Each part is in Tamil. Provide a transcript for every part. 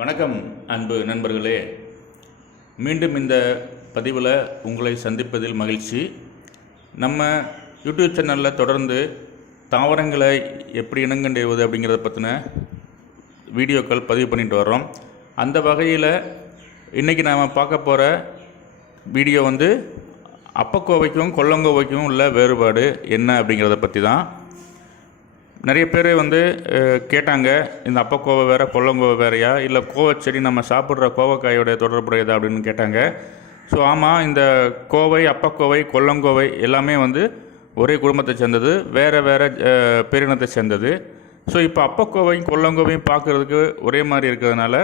வணக்கம் அன்பு நண்பர்களே. மீண்டும் இந்த பதிவில் உங்களை சந்திப்பதில் மகிழ்ச்சி. நம்ம யூடியூப் சேனலில் தொடர்ந்து தாவரங்களை எப்படி இனங்கண்டறிவது அப்படிங்கிறத பற்றின வீடியோக்கள் பதிவு பண்ணிட்டு வர்றோம். அந்த வகையில் இன்றைக்கி நாம் பார்க்க போகிற வீடியோ வந்து அப்பக்கோவைக்கும் கொல்லங்கோவைக்கும் உள்ள வேறுபாடு என்ன அப்படிங்கிறத பற்றி தான் நிறைய பேர் வந்து கேட்டாங்க இந்த அப்பக்கோவை வேறு கொல்லங்கோவை வேறையா? இல்லை கோவச்செடி நம்ம சாப்பிட்ற கோவக்காயோடைய தொடர்புடையதா அப்படின்னு கேட்டாங்க. ஸோ ஆமாம் இந்த கோவை அப்பக்கோவை கொல்லங்கோவை எல்லாமே வந்து ஒரே குடும்பத்தை சேர்ந்தது வேறு வேறு பேரினத்தை சேர்ந்தது. ஸோ இப்போ அப்பக்கோவையும் கொல்லங்கோவையும் பார்க்குறதுக்கு ஒரே மாதிரி இருக்கிறதுனால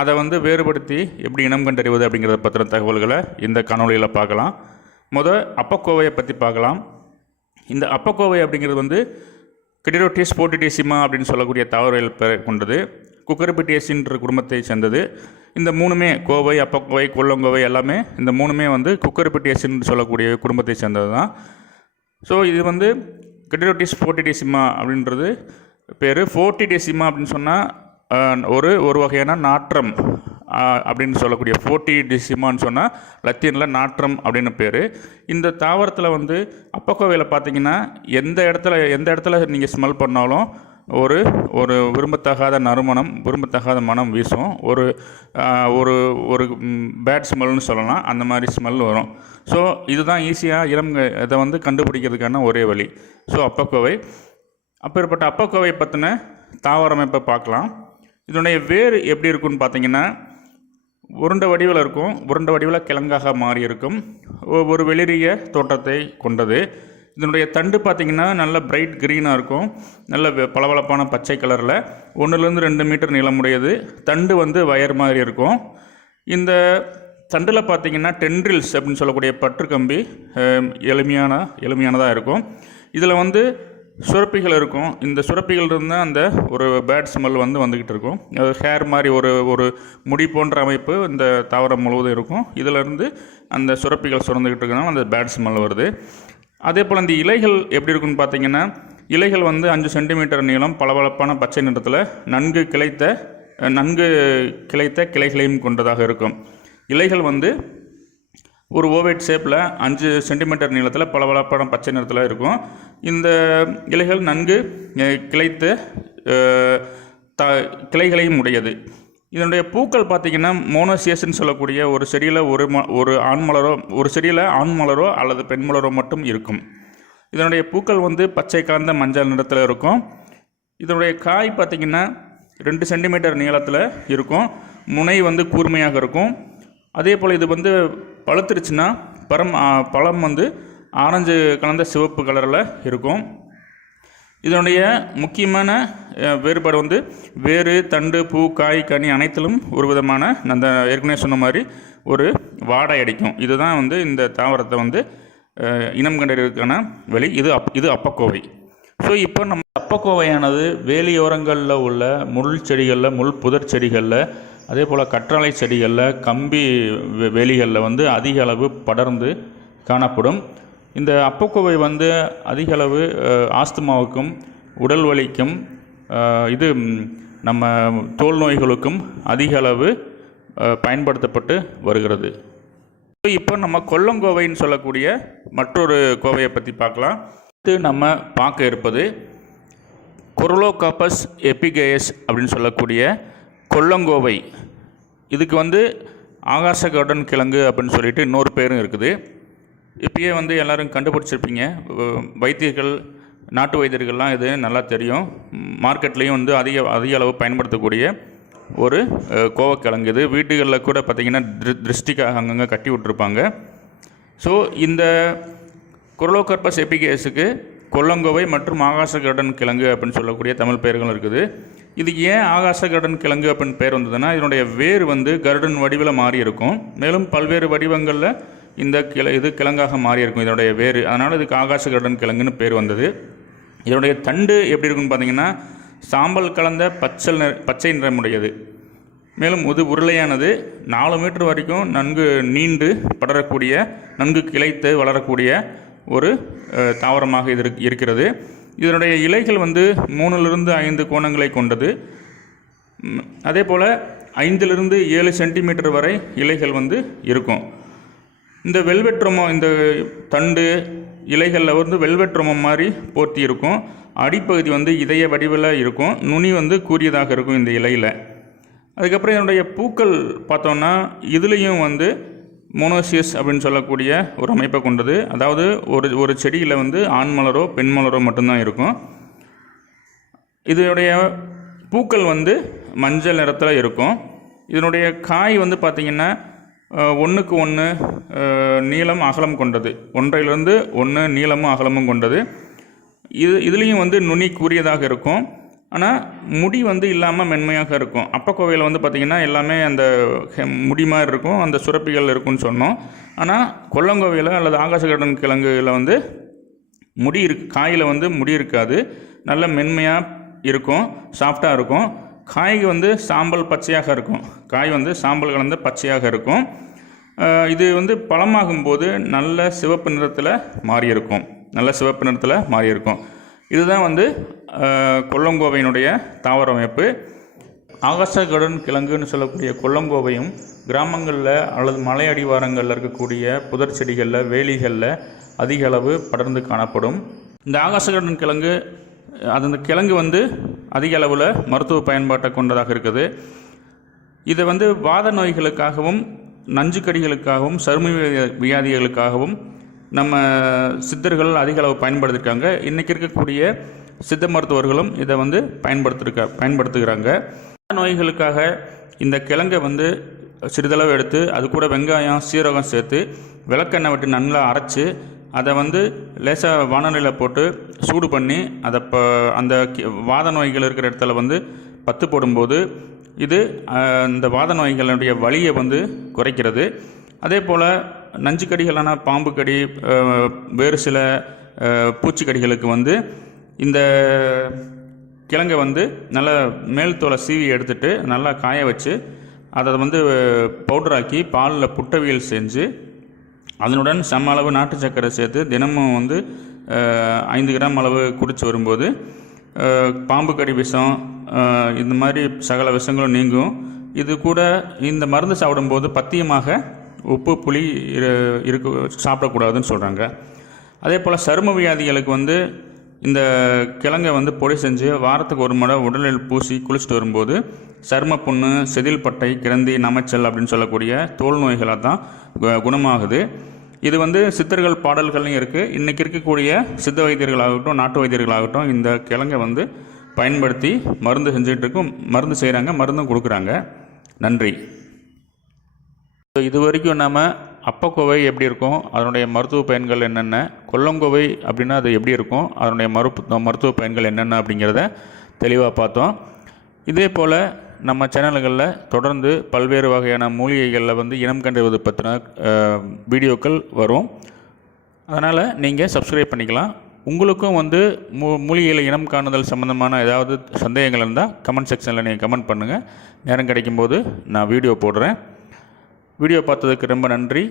அதை வந்து வேறுபடுத்தி எப்படி இனம் கண்டறிவது அப்படிங்கிறத பற்றின தகவல்களை இந்த காணொலியில் பார்க்கலாம். முத அப்பக்கோவையை பற்றி பார்க்கலாம். இந்த அப்பக்கோவை அப்படிங்கிறது வந்து கிடிரோட்டியஸ் போட்டிடேசிமா அப்படின்னு சொல்லக்கூடிய தாவரவியல் பெயர் கொண்டது. குக்கரபிட்டேசின்ற குடும்பத்தை சேர்ந்தது. இந்த மூணுமே கோவை அப்பக்கோவை கொல்லங்கோவை எல்லாமே இந்த மூணுமே வந்து குக்கரபிட்டேசின்னு சொல்லக்கூடிய குடும்பத்தை சேர்ந்தது தான் ஸோ இது வந்து கிடிரோட்டிஸ் போட்டிடேசிமா அப்படின்றது பேர். ஃபோர்டிடேசிமா அப்படின்னு சொன்னால் ஒரு ஒரு வகையான நாற்றம். அப்படின்னு சொல்லக்கூடிய ஃபோர்ட்டி டிசிமான்னு சொன்னால் லத்தீனில் நாற்றம் அப்படின்னு பேர். இந்த தாவரத்தில் வந்து அப்பக்கோவையில் பார்த்தீங்கன்னா எந்த இடத்துல எந்த இடத்துல நீங்கள் ஸ்மெல் பண்ணாலும் ஒரு ஒரு விரும்பத்தகாத நறுமணம் விரும்பத்தகாத மனம் வீசும். ஒரு ஒரு ஒரு பேட் ஸ்மெல்னு சொல்லலாம். அந்த மாதிரி ஸ்மெல் வரும். ஸோ இதுதான் ஈஸியாக இளம் இதை வந்து கண்டுபிடிக்கிறதுக்கான ஒரே வழி. ஸோ அப்பக்கோவை. அப்பேற்பட்ட அப்பக்கோவை பற்றின தாவரம் இப்போ பார்க்கலாம். இதனுடைய வேர் எப்படி இருக்குன்னு பார்த்தீங்கன்னா உருண்டை வடிவில் இருக்கும். உருண்டை வடிவில் கிழங்காக மாறி இருக்கும் ஒ- ஒரு வெளிரிய தோட்டத்தை கொண்டது. இதனுடைய தண்டு பார்த்திங்கன்னா நல்ல பிரைட் க்ரீனாக இருக்கும். நல்ல பளபளப்பான பச்சை கலரில். ஒன்றுலேருந்து ரெண்டு மீட்டர் நீளமுடையது. தண்டு வந்து வயர் மாதிரி இருக்கும். இந்த தண்டில் பார்த்திங்கன்னா டென்ட்ரில்ஸ் அப்படின்னு சொல்லக்கூடிய பற்று கம்பி எளிமையான எளிமையானதாக இருக்கும். இதில் வந்து சுரப்பிகள் இருக்கும். இந்த சுரப்பிகள் இருந்தால் அந்த ஒரு பேட் ஸ்மெல் வந்து வந்துக்கிட்டு இருக்கும். அது ஹேர் மாதிரி ஒரு ஒரு முடி போன்ற அமைப்பு இந்த தாவரம் முழுவதும் இருக்கும். இதிலிருந்து அந்த சுரப்பிகள் சுரந்துக்கிட்டு இருக்கனால அந்த பேட் ஸ்மெல் வருது. அதே போல் இந்த இலைகள் எப்படி இருக்குன்னு பார்த்தீங்கன்னா இலைகள் வந்து அஞ்சு சென்டிமீட்டர் நீளம் பளபளப்பான பச்சை நிறத்தில் நன்கு கிளைத்த நன்கு கிளைத்த கிளைகளையும் கொண்டதாக இருக்கும். இலைகள் வந்து ஒரு ஓவேட் ஷேப்பில் அஞ்சு சென்டிமீட்டர் நீளத்தில் பளபளப்பான பச்சை நிறத்தில் இருக்கும். இந்த இலைகள் நன்கு கிளைத்து த கிளைகளையும் உடையது. இதனுடைய பூக்கள் பார்த்திங்கன்னா மோனோசியஸ்ன்னு சொல்லக்கூடிய ஒரு செடியில் ஒரு ம ஒரு ஆண் மலரோ ஒரு செடியில் ஆண் மலரோ அல்லது பெண் மலரோ மட்டும் இருக்கும். இதனுடைய பூக்கள் வந்து பச்சை கலந்த மஞ்சள் நிறத்தில் இருக்கும். இதனுடைய காய் பார்த்திங்கன்னா ரெண்டு சென்டிமீட்டர் நீளத்தில் இருக்கும். முனை வந்து கூர்மையாக இருக்கும். அதே போல் இது வந்து பழுத்துருச்சுன்னா பரம் பழம் வந்து ஆரஞ்சு கலந்த சிவப்பு கலரில் இருக்கும். இதனுடைய முக்கியமான வேறுபாடு வந்து வேறு தண்டு பூ காய் கனி அனைத்திலும் ஒரு விதமான அந்த ஏற்கனவே சொன்ன மாதிரி ஒரு வாடை அடிக்கும். இதுதான் வந்து இந்த தாவரத்தை வந்து இனம் கண்டறிவதற்கான வழி. இது அப் இது அப்பக்கோவை. ஸோ இப்போ நம்ம அப்பக்கோவையானது வேலியோரங்களில் உள்ள முள் செடிகளில் முள் புதர் செடிகளில் அதே போல் கற்றாழை செடிகளில் கம்பி வெ- வேலிகளில் வந்து அதிக அளவு படர்ந்து காணப்படும். இந்த அப்பக்கோவை வந்து அதிக அளவு ஆஸ்துமாவுக்கும் உடல் வலிக்கும் இது நம்ம தோல் நோய்களுக்கும் அதிக அளவு பயன்படுத்தப்பட்டு வருகிறது. இப்போ நம்ம கொல்லங்கோவைன்னு சொல்லக்கூடிய மற்றொரு கோவையை பற்றி பார்க்கலாம். இது நம்ம பார்க்க இருப்பது கொர்லோகாப்பஸ் எபிகேயஸ் அப்படின்னு சொல்லக்கூடிய கொல்லங்கோவை. இதுக்கு வந்து ஆகாச கார்டன் கிழங்கு அப்படின்னு சொல்லிட்டு இன்னொரு பேரும் இருக்குது. இப்பயே வந்து எல்லோரும் கண்டுபிடிச்சிருப்பீங்க. வைத்தியர்கள் நாட்டு வைத்தியர்கள்லாம் இது நல்லா தெரியும். மார்க்கெட்லேயும் வந்து அதிக அதிக அளவு பயன்படுத்தக்கூடிய ஒரு கோவக்கிழங்கு இது. வீடுகளில் கூட பார்த்திங்கன்னா திரு திருஷ்டிக்காக அங்கங்கே கட்டி விட்ருப்பாங்க ஸோ இந்த குரலோகர்பஸ் எபிகேஸுக்கு கொல்லங்கோவை மற்றும் ஆகாச கருடன் கிழங்கு அப்படின்னு சொல்லக்கூடிய தமிழ் பெயர்களும் இருக்குது. இது ஏன் ஆகாச கருடன் கிழங்கு அப்படின்னு பேர் வந்ததுன்னா இதனுடைய வேர் வந்து கருடன் வடிவில் மாறி இருக்கும் மேலும் பல்வேறு வடிவங்களில் இந்த கிள இது கிழங்காக மாறி இருக்கும் இதனுடைய வேர். அதனால் இதுக்கு ஆகாச கருடன் கிழங்குன்னு பேர் வந்தது. இதனுடைய தண்டு எப்படி இருக்குன்னு பார்த்தீங்கன்னா சாம்பல் கலந்த பச்சை நிற பச்சை நிறமுடையது. மேலும் இது உருளையானது. நாலு மீட்டர் வரைக்கும் நன்கு நீண்டு படரக்கூடிய நன்கு கிளைத்து வளரக்கூடிய ஒரு தாவரமாக இது இருக்கிறது. இதனுடைய இலைகள் வந்து மூணுலிருந்து ஐந்து கோணங்களை கொண்டது. அதே போல் ஐந்திலிருந்து ஏழு சென்டிமீட்டர் வரை இலைகள் வந்து இருக்கும். இந்த வெல்வெட் இந்த தண்டு இலைகளில் வந்து வெல்வெட்ரமம் மாதிரி போர்த்தி இருக்கும். அடிப்பகுதி வந்து இதய வடிவில் இருக்கும். நுனி வந்து கூறியதாக இருக்கும் இந்த இலையில். அதுக்கப்புறம் என்னுடைய பூக்கள் பார்த்தோன்னா இதுலேயும் வந்து மோனோசியஸ் அப்படின்னு சொல்லக்கூடிய ஒரு அமைப்பை கொண்டது. அதாவது ஒரு ஒரு செடியில் வந்து ஆண் மலரோ பெண் மலரோ மட்டும்தான் இருக்கும். இதனுடைய பூக்கள் வந்து மஞ்சள் நிறத்தில் இருக்கும். இதனுடைய காய் வந்து பார்த்திங்கன்னா ஒன்றுக்கு ஒன்று நீளம் அகலம் கொண்டது. ஒன்றையிலிருந்து ஒன்று நீளமும் அகலமும் கொண்டது. இது இதுலேயும் வந்து நுனி கூறியதாக இருக்கும். ஆனால் முடி வந்து இல்லாமல் மென்மையாக இருக்கும். அப்பக்கோவையில் வந்து பார்த்திங்கன்னா எல்லாமே அந்த ஹெம் முடி மாதிரி இருக்கும் அந்த சுரப்பிகள் இருக்கும்னு சொன்னோம். ஆனால் கொல்லங்கோவையில் அல்லது ஆகாசகடன் கிழங்குல வந்து முடி இருக்கு காயில் வந்து முடி இருக்காது. நல்ல மென்மையாக இருக்கும் சாஃப்டாக இருக்கும். காய் வந்து சாம்பல் பச்சையாக இருக்கும். காய் வந்து சாம்பல் கலந்த பச்சையாக இருக்கும். இது வந்து பழமாகும்போது நல்ல சிவப்பு நிறத்தில் மாறியிருக்கும். நல்ல சிவப்பு நிறத்தில் மாறியிருக்கும். இதுதான் வந்து கொல்லங்கோவையினுடைய தாவர அமைப்பு. ஆகாசகடன் கிழங்குன்னு சொல்லக்கூடிய கொல்லங்கோவையும் கிராமங்களில் அல்லது மலை அடிவாரங்களில் இருக்கக்கூடிய புதர் செடிகளில் வேலிகளில் அதிக அளவு படர்ந்து காணப்படும். இந்த ஆகாசகடன் கிழங்கு அது அந்த கிழங்கு வந்து அதிக அளவில் மருத்துவ பயன்பாட்டை கொண்டதாக இருக்குது. இதை வந்து வாத நோய்களுக்காகவும் நஞ்சுக்கடிகளுக்காகவும் சரும வியாதிகளுக்காகவும் நம்ம சித்தர்கள் அதிக அளவு பயன்படுத்திருக்காங்க. இன்றைக்கி இருக்கக்கூடிய சித்த மருத்துவர்களும் இதை வந்து பயன்படுத்திருக்க பயன்படுத்துகிறாங்க. நோய்களுக்காக இந்த கிழங்கை வந்து சிறிதளவு எடுத்து அது கூட வெங்காயம் சீரகம் சேர்த்து விளக்கெண்ணெய் விட்டு நல்லா அரைச்சி அதை வந்து லேசாக வானொலியில் போட்டு சூடு பண்ணி அதை இப்போ அந்த கி- வாத நோய்கள் இருக்கிற இடத்துல வந்து பத்து போடும்போது இது இந்த வாத நோய்களுடைய வலியை வந்து குறைக்கிறது. அதே போல் நஞ்சு கடிகளான பாம்பு கடி வேறு சில பூச்சிக்கடிகளுக்கு வந்து இந்த கிழங்கை வந்து நல்லா மேல் தோலை சீவி எடுத்துட்டு நல்லா காய வச்சு அதை வந்து பவுடராக்கி பாலில் புட்டவியல் செஞ்சு அதனுடன் சம அளவு நாட்டு சர்க்கரை சேர்த்து தினமும் வந்து ஐந்து கிராம் அளவு குடித்து வரும்போது பாம்பு கடி விஷம் இந்த மாதிரி சகல விஷங்களும் நீங்கும். இது கூட இந்த மருந்து சாப்பிடும்போது பத்தியமாக உப்பு புளி இரு- இருக்க சாப்பிடக்கூடாதுன்னு சொல்கிறாங்க அதே போல் சரும வியாதிகளுக்கு வந்து இந்த கிழங்கை வந்து பொடி செஞ்சு வாரத்துக்கு ஒரு முறை உடலில் பூசி குளிச்சுட்டு வரும்போது சரும புண்ணு செதில் பட்டை கிரந்தி நமைச்சல் அப்படின்னு சொல்லக்கூடிய தோல் நோய்களாக தான் கு- குணமாகுது. இது வந்து சித்தர்கள் பாடல்கள்லையும் இருக்குது இன்றைக்கி இருக்கக்கூடிய சித்த வைத்தியர்களாகட்டும் நாட்டு வைத்தியர்களாகட்டும் இந்த கிழங்கை வந்து பயன்படுத்தி மருந்து செஞ்சுட்டு இருக்கும். மருந்து செய்கிறாங்க மருந்தும் கொடுக்குறாங்க. நன்றி. ஸோ இது வரைக்கும் நம்ம அப்பக்கோவை எப்படி இருக்கும்? அதனுடைய மருத்துவ பயன்கள் என்னென்ன? கொல்லங்கோவை அப்படின்னா அது எப்படி இருக்கும்? அதனுடைய மருப்பு மருத்துவ பயன்கள் என்னென்ன அப்படிங்கிறத தெளிவாக பார்த்தோம். இதே போல் நம்ம சேனல்களில் தொடர்ந்து பல்வேறு வகையான மூலிகைகளில் வந்து இனம் கண்டுவது பற்றின வீடியோக்கள் வரும். அதனால் நீங்கள் சப்ஸ்கிரைப் பண்ணிக்கலாம். உங்களுக்கும் வந்து மூ மூலிகையில் இனம் காணுதல் சம்மந்தமான ஏதாவது சந்தேகங்கள் இருந்தால் கமெண்ட் செக்ஷனில் நீங்கள் கமெண்ட் பண்ணுங்கள் நேரம் கிடைக்கும்போது நான் வீடியோ போடுறேன். வீடியோ பார்த்ததுக்கு ரொம்ப நன்றி.